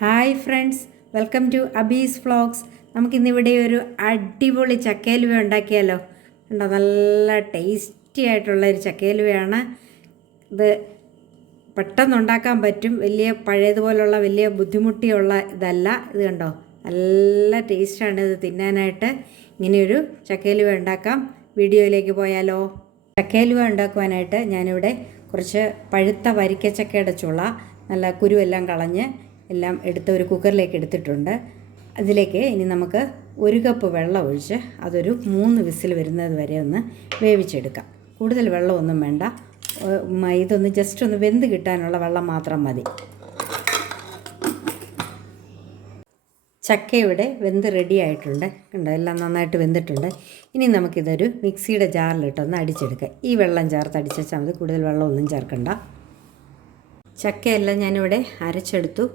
Hi friends, welcome to Abi's vlogs. നമുക്കിന്നിവിടെ ഒരു അടിപൊളി ചക്കയലുവ ഉണ്ടാക്കിയാലോ. ഉണ്ടോ, നല്ല ടേസ്റ്റി ആയിട്ടുള്ളൊരു ചക്കയലുവയാണ് ഇത്. പെട്ടെന്ന് ഉണ്ടാക്കാൻ പറ്റും, വലിയ പഴയതുപോലുള്ള വലിയ ബുദ്ധിമുട്ടിയുള്ള ഇതല്ല ഇത്. കണ്ടോ, നല്ല ടേസ്റ്റാണ് ഇത് തിന്നാനായിട്ട്. ഇങ്ങനെയൊരു ചക്കയലുവ ഉണ്ടാക്കാം. വീഡിയോയിലേക്ക് പോയാലോ. ചക്കയലുവ ഉണ്ടാക്കുവാനായിട്ട് ഞാനിവിടെ കുറച്ച് പഴുത്ത വരിക്കച്ചക്കയുടെ ചുള നല്ല കുരുവെല്ലാം കളഞ്ഞ് എല്ലാം എടുത്ത് ഒരു കുക്കറിലേക്ക് എടുത്തിട്ടുണ്ട്. അതിലേക്ക് ഇനി നമുക്ക് 1 കപ്പ് വെള്ളം ഒഴിച്ച് അതൊരു 3 വിസിൽ വരുന്നത് വരെ ഒന്ന് വേവിച്ചെടുക്കാം. കൂടുതൽ വെള്ളമൊന്നും വേണ്ട, ഇതൊന്ന് ജസ്റ്റ് ഒന്ന് വെന്ത് കിട്ടാനുള്ള വെള്ളം മാത്രം മതി. ചക്കയുടെ വെന്ത് റെഡി ആയിട്ടുണ്ട്. കണ്ടോ, എല്ലാം നന്നായിട്ട് വെന്തിട്ടുണ്ട്. ഇനി നമുക്കിതൊരു മിക്സിയുടെ ജാറിലിട്ടൊന്ന് അടിച്ചെടുക്കാം. ഈ വെള്ളം ചേർത്ത് അടിച്ചാൽ മതി, കൂടുതൽ വെള്ളമൊന്നും ചേർക്കണ്ട. ചക്കയെല്ലാം ഞാനിവിടെ അരച്ചെടുത്തു.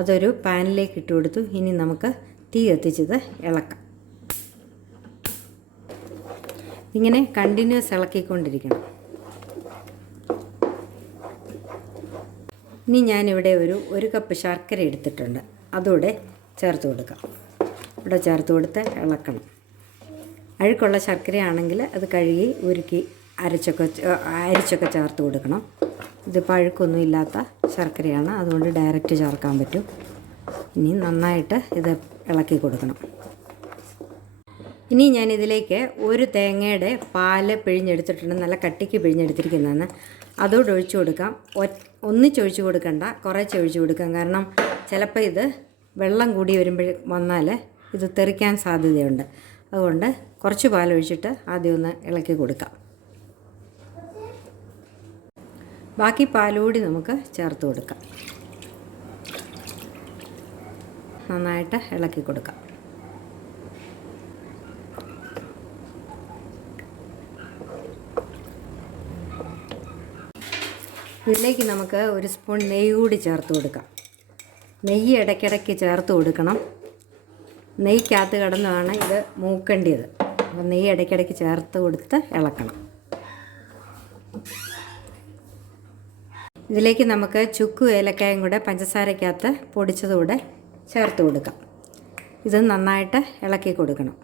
അതൊരു പാനിലേക്ക് ഇട്ട് കൊടുത്തു. ഇനി നമുക്ക് തീ കത്തിച്ചത് ഇളക്കാം. ഇങ്ങനെ കണ്ടിന്യൂസ് ഇളക്കിക്കൊണ്ടിരിക്കണം. ഇനി ഞാനിവിടെ ഒരു കപ്പ് ശർക്കര എടുത്തിട്ടുണ്ട്. അതോടെ ചേർത്ത് കൊടുക്കാം. ഇവിടെ ചേർത്ത് കൊടുത്ത് ഇളക്കണം. അഴുക്കുള്ള ശർക്കരയാണെങ്കിൽ അത് കഴുകി ഉരുക്കി അരിച്ചൊക്കെ ചേർത്ത് കൊടുക്കണം. ഇതിപ്പോൾ അഴുക്കൊന്നും ഇല്ലാത്ത ശർക്കരയാണ്, അതുകൊണ്ട് ഡയറക്റ്റ് ചേർക്കാൻ പറ്റും. ഇനി നന്നായിട്ട് ഇത് ഇളക്കി കൊടുക്കണം. ഇനി ഞാനിതിലേക്ക് 1 തേങ്ങയുടെ പാല് പിഴിഞ്ഞെടുത്തിട്ടുണ്ട്. നല്ല കട്ടിക്ക് പിഴിഞ്ഞെടുത്തിരിക്കുന്നതാണ്. അതോടെ ഒഴിച്ചു കൊടുക്കാം. ഒന്നിച്ചൊഴിച്ച് കൊടുക്കണ്ട, കുറച്ച് ഒഴിച്ച് കൊടുക്കാം. കാരണം ചിലപ്പോൾ ഇത് വെള്ളം കൂടി വന്നാൽ ഇത് തെറിക്കാൻ സാധ്യതയുണ്ട്. അതുകൊണ്ട് കുറച്ച് പാലൊഴിച്ചിട്ട് ആദ്യം ഒന്ന് ഇളക്കി കൊടുക്കാം. ബാക്കി പാലുകൂടി നമുക്ക് ചേർത്ത് കൊടുക്കാം. നന്നായിട്ട് ഇളക്കി കൊടുക്കാം. ഇതിലേക്ക് നമുക്ക് 1 സ്പൂൺ നെയ്യ് കൂടി ചേർത്ത് കൊടുക്കാം. നെയ്യ് ഇടയ്ക്കിടയ്ക്ക് ചേർത്ത് കൊടുക്കണം. നെയ്ക്കകത്ത് കിടന്നാണ് ഇത് മൂക്കേണ്ടത്. അപ്പോൾ നെയ്യ് ഇടയ്ക്കിടയ്ക്ക് ചേർത്ത് കൊടുത്ത് ഇളക്കണം. ഇതിലേക്ക് നമുക്ക് ചുക്കും ഏലക്കായും കൂടെ പഞ്ചസാരക്കകത്ത് പൊടിച്ചതുകൂടെ ചേർത്ത് കൊടുക്കാം. ഇത് നന്നായിട്ട് ഇളക്കി കൊടുക്കണം.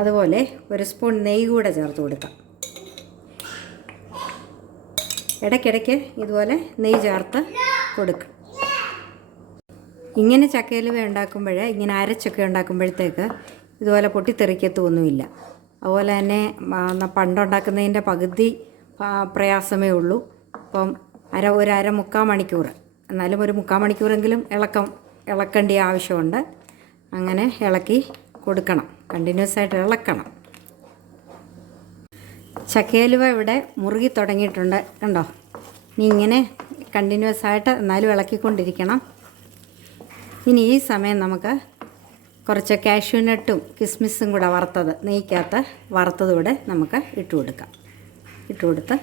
അതുപോലെ 1 സ്പൂൺ നെയ്യ് കൂടെ ചേർത്ത് കൊടുക്കാം. ഇടയ്ക്കിടയ്ക്ക് ഇതുപോലെ നെയ്യ് ചേർത്ത് കൊടുക്കും. ഇങ്ങനെ ചക്കയലുവ ഇങ്ങനെ അരച്ചൊക്കെ ഉണ്ടാക്കുമ്പോഴത്തേക്ക് ഇതുപോലെ പൊട്ടിത്തെറിക്കത്തൊന്നുമില്ല. അതുപോലെ തന്നെ പണ്ടുണ്ടാക്കുന്നതിൻ്റെ പകുതി പ്രയാസമേ ഉള്ളൂ. അപ്പം മുക്കാൽ മണിക്കൂർ, എന്നാലും 3/4 മണിക്കൂറെങ്കിലും ഇളക്കേണ്ട ആവശ്യമുണ്ട്. അങ്ങനെ ഇളക്കി കൊടുക്കണം, കണ്ടിന്യൂസ് ആയിട്ട് ഇളക്കണം. ചക്കയലുവ ഇവിടെ മുറുകി തുടങ്ങിയിട്ടുണ്ട്. കണ്ടോ, ഇനി ഇങ്ങനെ കണ്ടിന്യൂസ് ആയിട്ട് എന്നാലും ഇളക്കിക്കൊണ്ടിരിക്കണം. ഇനി ഈ സമയം നമുക്ക് കുറച്ച് കാഷ്യൂനട്ടും കിസ്മിസും കൂടെ നെയ്ക്കകത്ത് വറുത്തത് കൂടെ നമുക്ക് ഇട്ട് കൊടുക്കാം. ഇട്ട് കൊടുത്ത്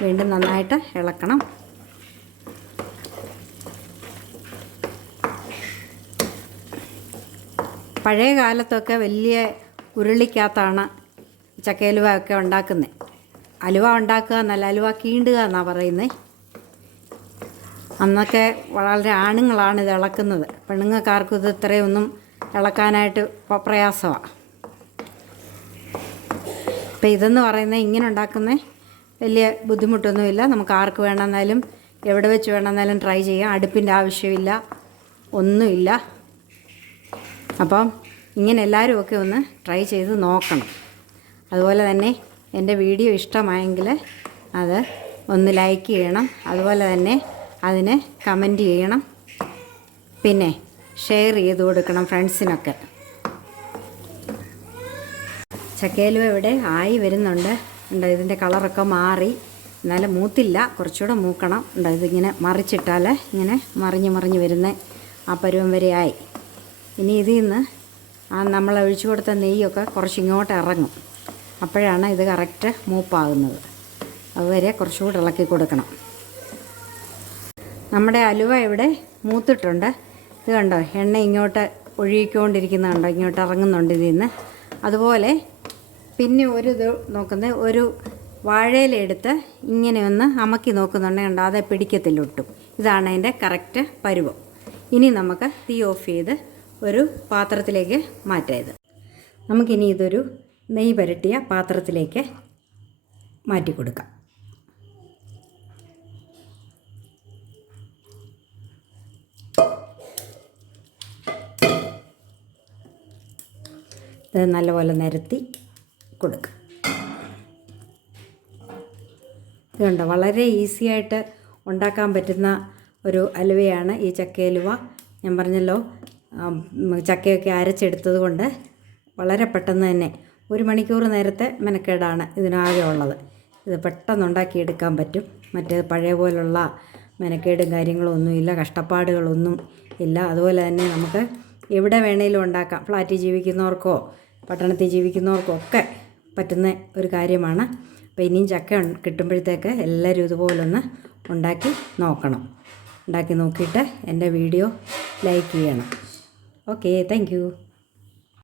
വീണ്ടും നന്നായിട്ട് ഇളക്കണം. പഴയ കാലത്തൊക്കെ വലിയ ഉരുളിക്കകത്താണ് ചക്കയലുവ ഒക്കെ ഉണ്ടാക്കുന്നത്. അലുവ ഉണ്ടാക്കുക എന്നല്ല, അലുവ കീണ്ടുക എന്നാണ് പറയുന്നത്. അന്നൊക്കെ വളരെ ആണുങ്ങളാണ് ഇത് ഇളക്കുന്നത്. പെണ്ണുങ്ങൾക്കാർക്കും ഇത് ഇത്രയൊന്നും ഇളക്കാനായിട്ട് പ്രയാസമാണ്. ഇപ്പം ഇതെന്ന് പറയുന്നത് ഇങ്ങനെ ഉണ്ടാക്കുന്നത് വലിയ ബുദ്ധിമുട്ടൊന്നുമില്ല. നമുക്ക് ആർക്ക് വേണമെന്നാലും എവിടെ വെച്ച് വേണമെന്നാലും ട്രൈ ചെയ്യാം. അടുപ്പിൻ്റെ ആവശ്യമില്ല, ഒന്നുമില്ല. അപ്പം ഇങ്ങനെ എല്ലാവരും ഒക്കെ ഒന്ന് ട്രൈ ചെയ്ത് നോക്കണം. അതുപോലെ തന്നെ എൻ്റെ വീഡിയോ ഇഷ്ടമായെങ്കിൽ അത് ഒന്ന് ലൈക്ക് ചെയ്യണം. അതുപോലെ തന്നെ അതിന് കമൻറ്റ് ചെയ്യണം. പിന്നെ ഷെയർ ചെയ്ത് കൊടുക്കണം ഫ്രണ്ട്സിനൊക്കെ. ചക്കയലുവ ഇവിടെ ആയി വരുന്നുണ്ട്. ഉണ്ടോ, ഇതിൻ്റെ കളറൊക്കെ മാറി, എന്നാലും മൂത്തില്ല, കുറച്ചുകൂടെ മൂക്കണം. ഉണ്ടോ, ഇതിങ്ങനെ മറിച്ചിട്ടാൽ ഇങ്ങനെ മറിഞ്ഞ് വരുന്ന ആ പരുവം വരെ ആയി. ഇനി ഇതിൽ നിന്ന് നമ്മൾ ഒഴിച്ചു കൊടുത്ത നെയ്യൊക്കെ കുറച്ച് ഇങ്ങോട്ട് ഇറങ്ങും. അപ്പോഴാണ് ഇത് കറക്റ്റ് മൂപ്പാകുന്നത്. അതുവരെ കുറച്ചുകൂടെ ഇളക്കി കൊടുക്കണം. നമ്മുടെ അലുവ ഇവിടെ മൂത്തിട്ടുണ്ട്. ഇത് കണ്ടോ, എണ്ണ ഇങ്ങോട്ട് ഒഴുകിക്കൊണ്ടിരിക്കുന്നത് കണ്ടോ, ഇങ്ങോട്ട് ഇറങ്ങുന്നുണ്ട് ഇതിൽ നിന്ന്. അതുപോലെ പിന്നെ ഇത് നോക്കുന്നത് വാഴയിലെടുത്ത് ഇങ്ങനെ ഒന്ന് അമക്കി നോക്കുന്നുണ്ടെങ്കിൽ കണ്ടോ അതെ പിടിക്കത്തില്ല ഒട്ടും. ഇതാണ് അതിൻ്റെ കറക്റ്റ് പരുവം. ഇനി നമുക്ക് തീ ഓഫ് ചെയ്ത് ഒരു പാത്രത്തിലേക്ക് മാറ്റാം. ഇത് നമുക്കിനി ഇതൊരു നെയ്യ് പുരട്ടിയ പാത്രത്തിലേക്ക് മാറ്റി കൊടുക്കാം. ഇത് നല്ലപോലെ നിരത്തി കൊടുക്കുക. ഇതുണ്ട്, വളരെ ഈസിയായിട്ട് ഉണ്ടാക്കാൻ പറ്റുന്ന ഒരു അലുവയാണ് ഈ ചക്കയലുവ. ഞാൻ പറഞ്ഞല്ലോ, ചക്കയൊക്കെ അരച്ചെടുത്തത് കൊണ്ട് വളരെ പെട്ടെന്ന് തന്നെ 1 മണിക്കൂർ നേരത്തെ മെനക്കേടാണ് ഇതിനാകെ ഉള്ളത്. ഇത് പെട്ടെന്ന് ഉണ്ടാക്കിയെടുക്കാൻ പറ്റും. മറ്റേ പഴയ പോലുള്ള മെനക്കേടും കാര്യങ്ങളും ഒന്നുമില്ല, കഷ്ടപ്പാടുകളൊന്നും ഇല്ല. അതുപോലെ തന്നെ നമുക്ക് എവിടെ വേണേലും ഉണ്ടാക്കാം. ഫ്ലാറ്റിൽ ജീവിക്കുന്നവർക്കോ പട്ടണത്തിൽ ജീവിക്കുന്നവർക്കോ ഒക്കെ പറ്റുന്ന ഒരു കാര്യമാണ്. അപ്പോൾ ഇനിയും ചക്ക കിട്ടുമ്പോഴത്തേക്ക് എല്ലാവരും ഇതുപോലൊന്ന് ഉണ്ടാക്കി നോക്കണം. ഉണ്ടാക്കി നോക്കിയിട്ട് എൻ്റെ വീഡിയോ ലൈക്ക് ചെയ്യണം. Okay, thank you.